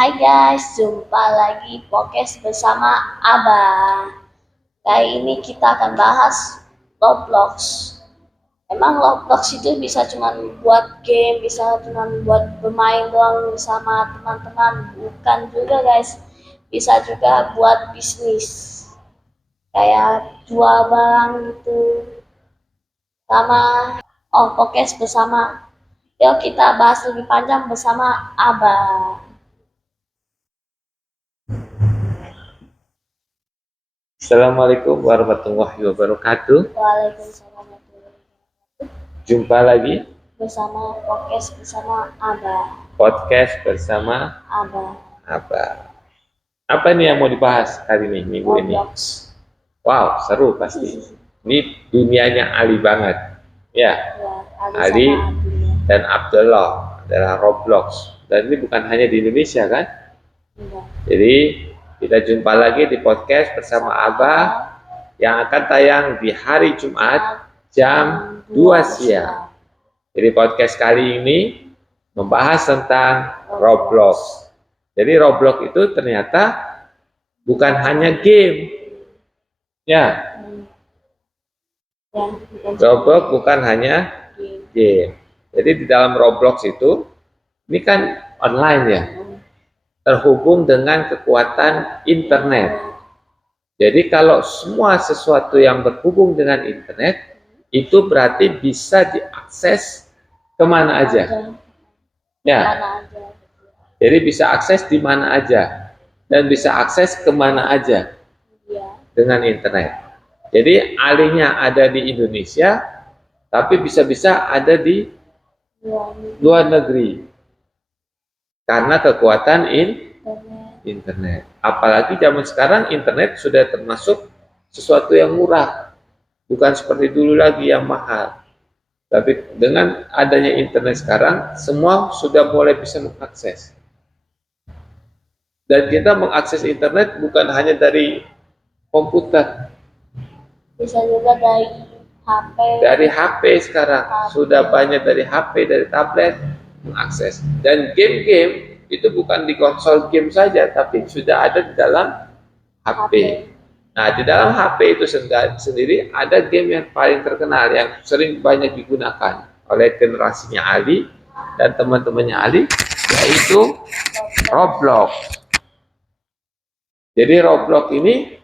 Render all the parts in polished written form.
Hai guys, jumpa lagi podcast bersama Abah. Kali ini kita akan bahas Roblox. Emang Roblox itu bisa cuma buat game, bisa cuma buat bermain doang bersama teman-teman. Bukan juga guys, bisa juga buat bisnis. Kayak jual barang gitu. Sama, podcast bersama. Yuk kita bahas lebih panjang bersama Abah. Assalamualaikum warahmatullahi wabarakatuh. Waalaikumsalam warahmatullahi wabarakatuh. Jumpa lagi Bersama podcast bersama Abah. podcast bersama Abah. Abah. Apa nih yang mau dibahas hari ini, minggu ini? Roblox. Wow, seru pasti. Ini dunianya Ali banget. Ya, Ya, Ali sama Abdullah. dan Abdullah adalah Roblox. Dan ini bukan hanya di Indonesia kan? Enggak. Jadi kita jumpa lagi di podcast bersama Abah yang akan tayang di hari Jumat jam 2 siang. Jadi podcast kali ini membahas tentang Roblox. Jadi Roblox itu ternyata bukan hanya game. Ya, Ya, Roblox bukan hanya game. Jadi di dalam Roblox itu, ini kan online ya, terhubung dengan kekuatan internet. Jadi kalau semua sesuatu yang berhubung dengan internet, itu berarti bisa diakses kemana aja. Ya, mana aja. jadi bisa akses di mana aja dan bisa akses kemana aja Ya, dengan internet. Jadi alihnya ada di Indonesia, tapi bisa-bisa ada di luar negeri karena kekuatan internet. Apalagi zaman sekarang internet sudah termasuk sesuatu yang murah, bukan seperti dulu lagi yang mahal. Tapi dengan adanya internet sekarang, semua sudah mulai bisa mengakses. Dan kita mengakses internet bukan hanya dari komputer, bisa juga dari HP. dari HP sekarang sudah banyak dari HP, dari tablet mengakses. Dan game-game itu bukan di konsol game saja, tapi sudah ada di dalam HP. Nah, di dalam HP itu sendiri ada game yang paling terkenal yang sering banyak digunakan oleh generasinya Ali dan teman-temannya Ali, yaitu Roblox. Jadi Roblox ini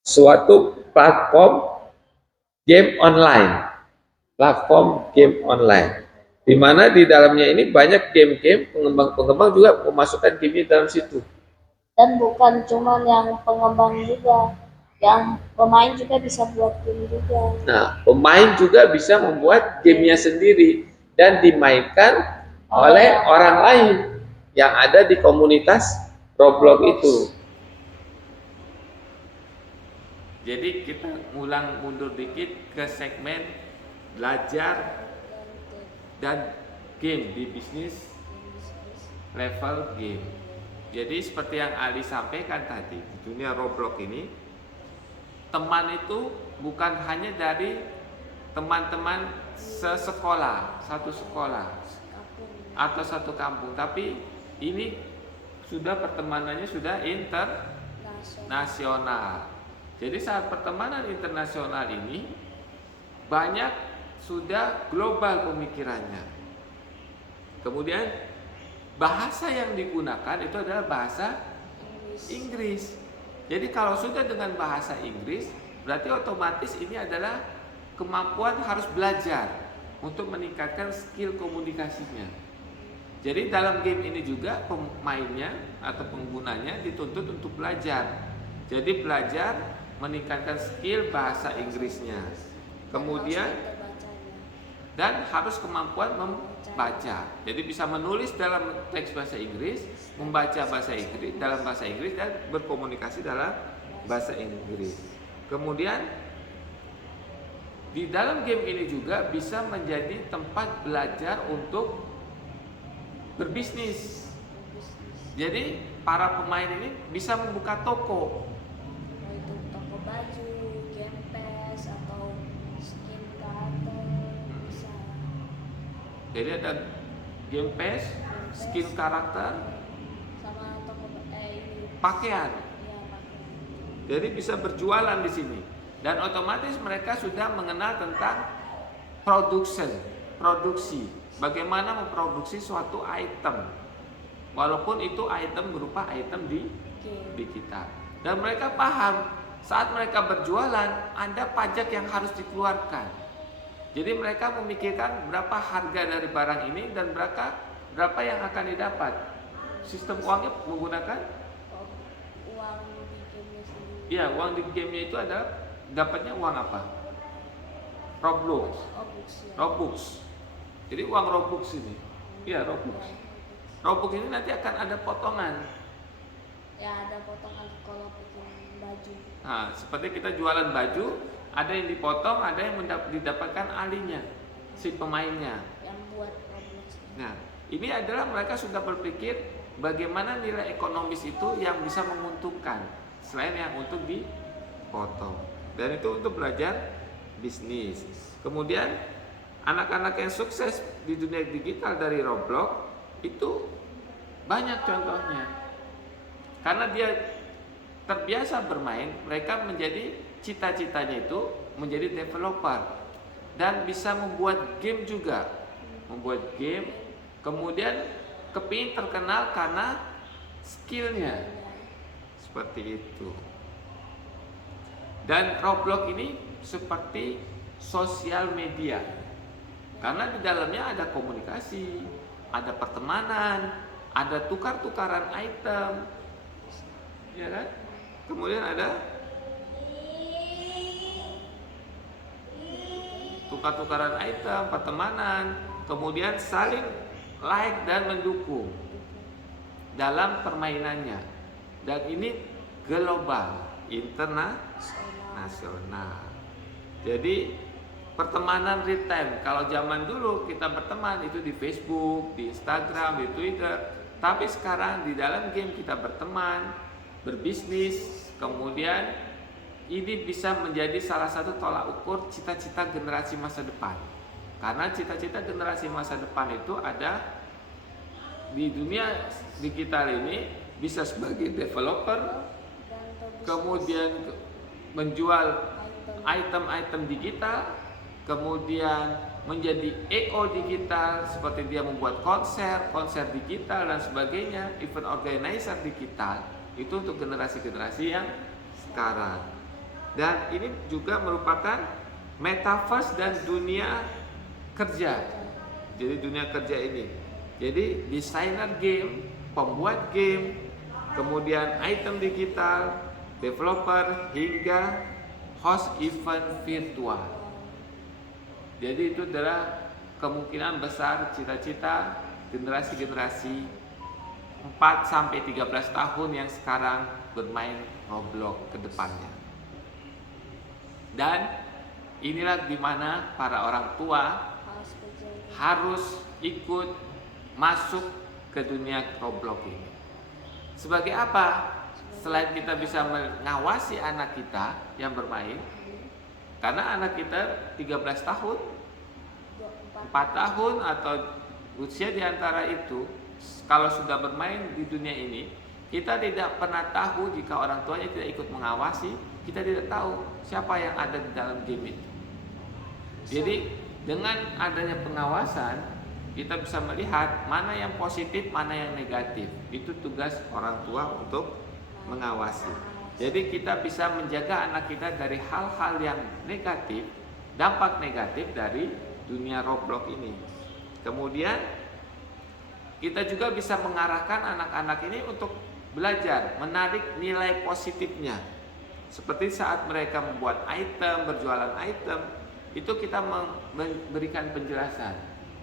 suatu platform game online, di mana di dalamnya ini banyak game-game, pengembang-pengembang juga memasukkan game dalam situ. Dan bukan cuma yang pengembang juga, yang pemain juga bisa buat game juga. Nah, pemain juga bisa membuat gamenya sendiri dan dimainkan oleh orang lain yang ada di komunitas Roblox itu. Jadi kita ulang mundur dikit ke segmen belajar dan game di bisnis level game. Jadi seperti yang Ali sampaikan tadi, di dunia Roblox ini teman itu bukan hanya dari teman-teman sesekolah, satu sekolah atau satu kampung, tapi ini sudah pertemanannya sudah internasional. Jadi saat pertemanan internasional ini banyak sudah global pemikirannya. Kemudian bahasa yang digunakan itu adalah bahasa Inggris. Jadi kalau sudah dengan bahasa Inggris, berarti otomatis ini adalah kemampuan harus belajar untuk meningkatkan skill komunikasinya. Jadi dalam game ini juga pemainnya atau penggunanya dituntut untuk belajar. Jadi belajar meningkatkan skill bahasa Inggrisnya. Kemudian dan harus kemampuan membaca. Jadi bisa menulis dalam teks bahasa Inggris, membaca bahasa Inggris dalam bahasa Inggris dan berkomunikasi dalam bahasa Inggris. Kemudian di dalam game ini juga bisa menjadi tempat belajar untuk berbisnis. Jadi para pemain ini bisa membuka toko. Itu toko baju, gempes atau skin karakter bisa. Jadi ada game pass, skin karakter, pakaian. Iya, pakai. Jadi bisa berjualan di sini. Dan otomatis mereka sudah mengenal tentang produksi. Bagaimana memproduksi suatu item. Walaupun itu item berupa item di kita. Dan mereka paham saat mereka berjualan ada pajak yang harus dikeluarkan. Jadi mereka memikirkan berapa harga dari barang ini dan berapa yang akan didapat. Sistem uangnya menggunakan Uang di gamenya sendiri. iya, uang di gamenya itu ada dapatnya uang apa? Roblox. Robux. Jadi uang Robux ini. Iya, Robux. Robux ini nanti akan ada potongan. Ya, ada potongan kalau bikin baju. Nah, seperti kita jualan baju, ada yang dipotong, ada yang didapatkan alinya, si pemainnya. Yang buat Roblox. Nah, ini adalah mereka sudah berpikir bagaimana nilai ekonomis itu yang bisa menguntungkan selain yang untuk dipotong. Dan itu untuk belajar bisnis. Kemudian anak-anak yang sukses di dunia digital dari Roblox itu banyak contohnya. Karena dia terbiasa bermain, mereka menjadi cita-citanya itu menjadi developer dan bisa membuat game juga. Membuat game, kemudian kepingin terkenal karena skillnya. Seperti itu. Dan Roblox ini seperti sosial media. Karena di dalamnya ada komunikasi, ada pertemanan, ada tukar-tukaran item. Ya kan? Kemudian ada tukar-tukaran item, pertemanan, kemudian saling like dan mendukung dalam permainannya. Dan ini global, internasional. Jadi pertemanan real time. Kalau zaman dulu kita berteman itu di Facebook, di Instagram, di Twitter. Tapi sekarang di dalam game kita berteman, berbisnis, kemudian ini bisa menjadi salah satu tolak ukur cita-cita generasi masa depan. Karena cita-cita generasi masa depan itu ada di dunia digital ini bisa sebagai developer, kemudian menjual item-item digital, kemudian menjadi EO digital seperti dia membuat konser digital dan sebagainya, event organizer digital. Itu untuk generasi-generasi yang sekarang. Dan ini juga merupakan metaverse dan dunia kerja. Jadi dunia kerja ini. Jadi desainer game, pembuat game, kemudian item digital, developer hingga host event virtual. Jadi itu adalah kemungkinan besar cita-cita generasi-generasi 4-13 tahun yang sekarang bermain Roblox ke depannya. Dan inilah dimana para orang tua harus ikut masuk ke dunia Roblox ini. Sebagai apa? Selain kita bisa mengawasi anak kita yang bermain, karena anak kita 13 tahun, 4 tahun atau usia di antara itu, kalau sudah bermain di dunia ini, kita tidak pernah tahu jika orang tuanya tidak ikut mengawasi, kita tidak tahu siapa yang ada di dalam game itu. Jadi dengan adanya pengawasan, kita bisa melihat mana yang positif, mana yang negatif. Itu tugas orang tua untuk mengawasi. Jadi kita bisa menjaga anak kita dari hal-hal yang negatif, dampak negatif dari dunia Roblox ini. Kemudian kita juga bisa mengarahkan anak-anak ini untuk belajar, menarik nilai positifnya. Seperti saat mereka membuat item, berjualan item, itu kita memberikan penjelasan.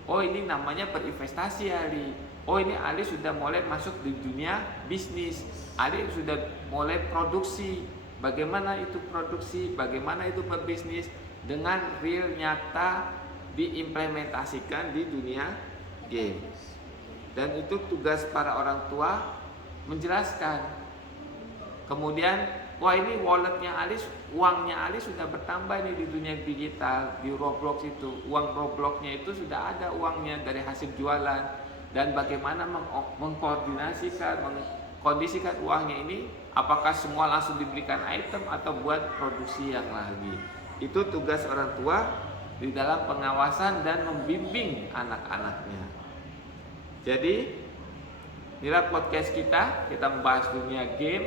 Oh, ini namanya berinvestasi, Ali. Oh, ini Ali sudah mulai masuk di dunia bisnis. Ali sudah mulai produksi. Bagaimana itu produksi, bagaimana itu berbisnis dengan real nyata diimplementasikan di dunia game. Dan itu tugas para orang tua menjelaskan. Kemudian, wah ini walletnya Ali, uangnya Ali sudah bertambah nih di dunia digital, di Roblox itu. Uang Robloxnya itu sudah ada uangnya dari hasil jualan. Dan bagaimana mengkoordinasikan, kondisikan uangnya ini apakah semua langsung diberikan item atau buat produksi yang lagi. Itu tugas orang tua di dalam pengawasan dan membimbing anak-anaknya. Jadi inilah podcast kita membahas dunia game,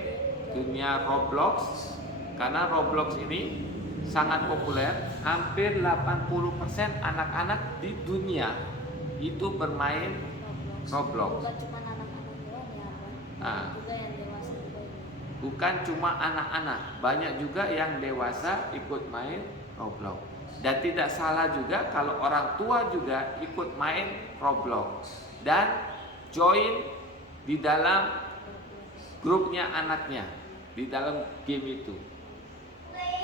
dunia Roblox. Karena Roblox ini sangat populer, hampir 80% anak-anak di dunia itu bermain Roblox. Bukan cuma anak-anak doang ya, Nah, juga yang dewasa juga. bukan cuma anak-anak, banyak juga yang dewasa ikut main Roblox. Dan tidak salah juga kalau orang tua juga ikut main Roblox dan join di dalam grupnya anaknya di dalam game itu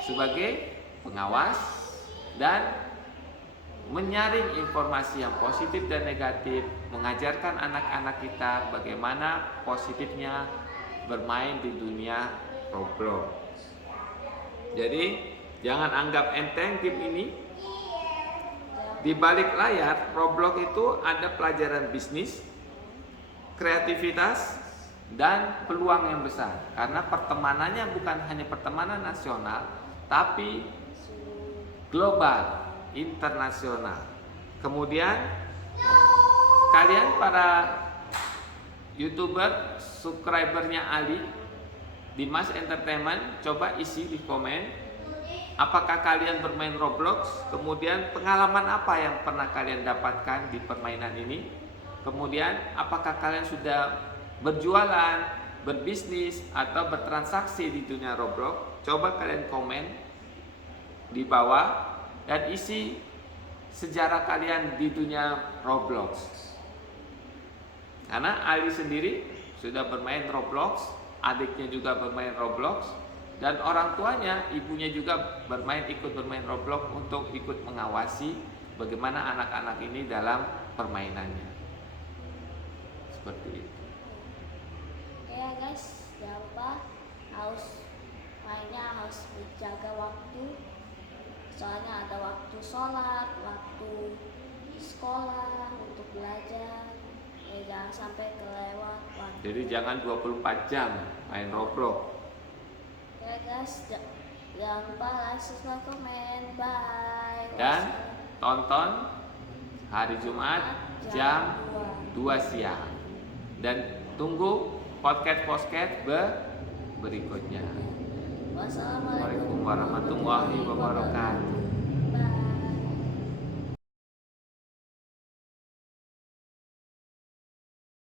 sebagai pengawas dan menyaring informasi yang positif dan negatif, mengajarkan anak-anak kita bagaimana positifnya bermain di dunia Roblox. Jadi jangan anggap enteng game ini. Di balik layar Roblox itu ada pelajaran bisnis, kreativitas, dan peluang yang besar. Karena pertemanannya bukan hanya pertemanan nasional, tapi global, internasional. Kemudian kalian para YouTuber, subscribernya Ali, Dimas Entertainment, coba isi di komen apakah kalian bermain Roblox, kemudian pengalaman apa yang pernah kalian dapatkan di permainan ini, kemudian apakah kalian sudah berjualan, berbisnis, atau bertransaksi di dunia Roblox. Coba kalian komen di bawah dan isi sejarah kalian di dunia Roblox. Karena Ali sendiri sudah bermain Roblox, adiknya juga bermain Roblox, dan orang tuanya, ibunya juga ikut bermain Roblox untuk ikut mengawasi bagaimana anak-anak ini dalam permainannya. Seperti itu. Oke ya guys, jangan lupa mainnya harus menjaga waktu. Soalnya ada waktu sholat, waktu sekolah, untuk belajar. Jangan sampai kelewat waktu. Jadi jangan 24 jam main Roblox. Ya guys, jangan lupa like, subscribe, komen, bye. Dan tonton hari Jumat jam 2 siang. Dan tunggu podcast berikutnya. Wassalamualaikum Warahmatullahi wabarakatuh.